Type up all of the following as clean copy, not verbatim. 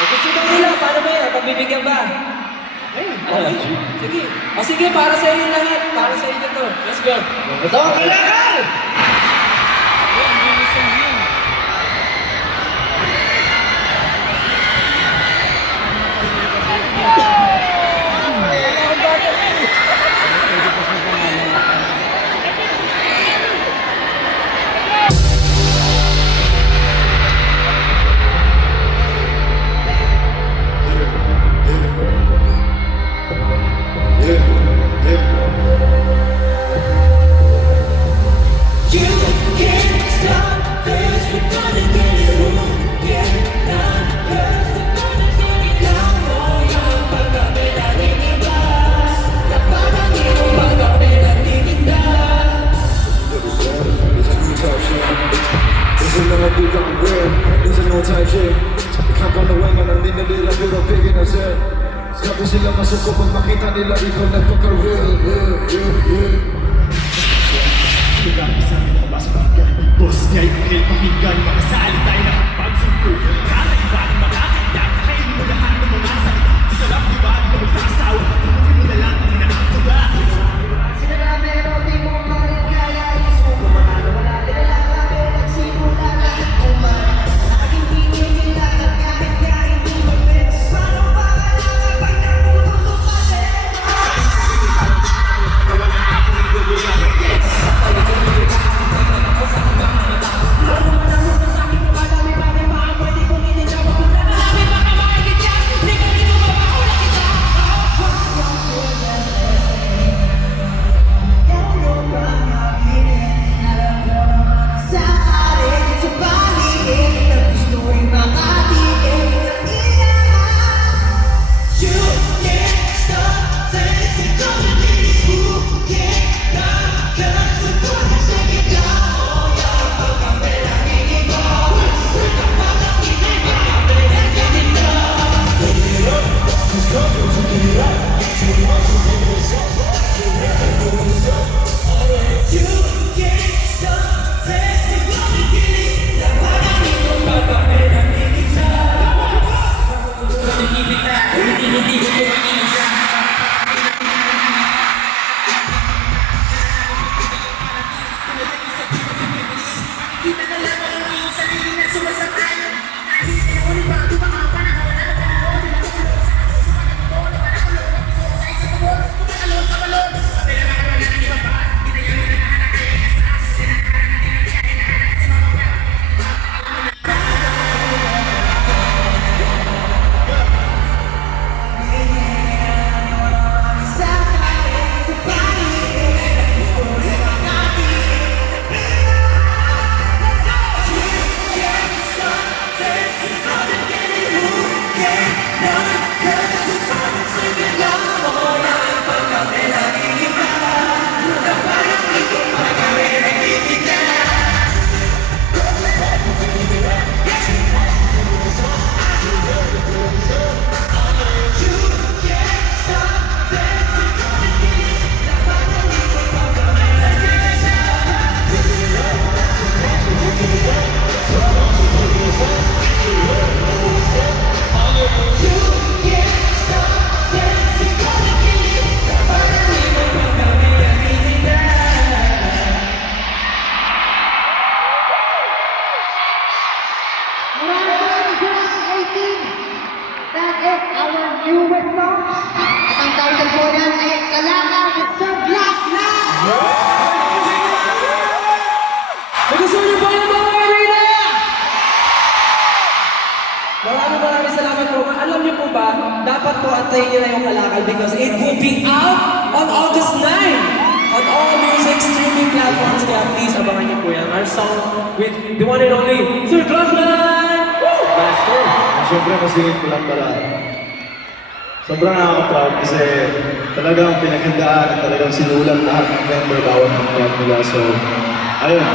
Gusto daw nila, paano ba yan? Pagbibigyan ba? Ay, Okay. Sige. O sige, para sa inyo lahat. Para sa inyo to. Let's go. ito ang kailangan! Grabe sila masuko pag makita nila ikaw nagpaka-real. Tiga sa amin ako mas bagay. Boss niya yung kahit pakinggan. Makasali tayo na kapag-sungko. Kada iba ang makakaya. Kainin mo lahat ng mga salita. Sarap diba? Di ka magsasawa. Tumukin mo na lang ang nakakatuga. Sinarami pero di mo pa rin kaya iso. Kumahalo wala din lang kami nagsimula na kumain. Aking tingin nila at kahit kaya hindi mag-mix. Paano ba kailangan pag napuputo pa din? Sa atin, sa paligid, na gusto'y makatigil ng inahan. You can't stop this, ikaw na din. Who can't not cut sa buwan sa gitna mo? Yung pagkampi ng iniba. Huwag kang patakinig, pagkampi ng iniba. You can't stop this, ikaw na din. Napakanin mo pagkampi ng iniba. Sa atin, sa paligid, na gusto'y makatigil ng inahan. You can't stop this, ikaw na din. Who can't not cut sa buwan sa gitna mo? Yung pagkampi ng iniba. Na parang ikaw pagkampi ng iniba. You can't stop this, ikaw na din. Na parang ikaw pagkampi ng iniba. You can't stop this, ikaw na din. Na parang ikaw pagkampi ng iniba. Maraming salamat 18. That is our newest song. At ang title po niyan ay Kalakal with Sir Black Now. Nagustuhan niyo ba yung mga arena? Maraming salamat po. Alam niyo po ba, dapat po antayin niyo na yung Kalakal because it will be out on August 9 on all music streaming platforms. Kaya please abangan niyo po yan. Our song with the one and only Sir Glassman! Woo! Master, siyempre masingit ko lang pala. Sobrang nakaka-proud kasi talagang pinaghandaan at talagang sinulat lahat ng member bawat ng band nila. So, ayun.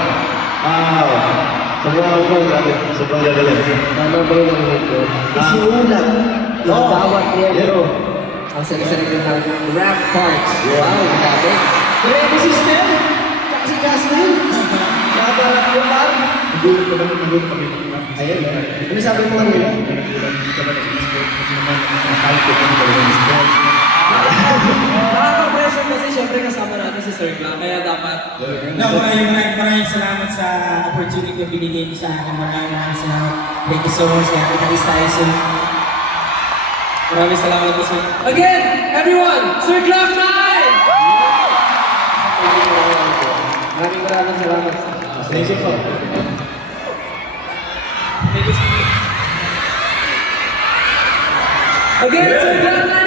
Sobrang ako proud natin. Sobrang gagaling. Tama ba yung mga ito? Isinulat ng bawat miyembro. Ang sarili-sarili ng rap parts. Wow, grabe. Grabe system! Tsaka si Jasmine. Nabalak ko lang. Nagulat kami. Ayun. Ano sabi mo kanina? Sir Glock, kaya dapat... Maraming salamat sa opportunity na binigay niyo sa akin. Maraming salamat. Thank you so much. Kaya kita Tyson. Maraming salamat po, Sir. Again, everyone, Sir Glock 9! Maraming salamat. Thank you po. Again, Sir Glock 9!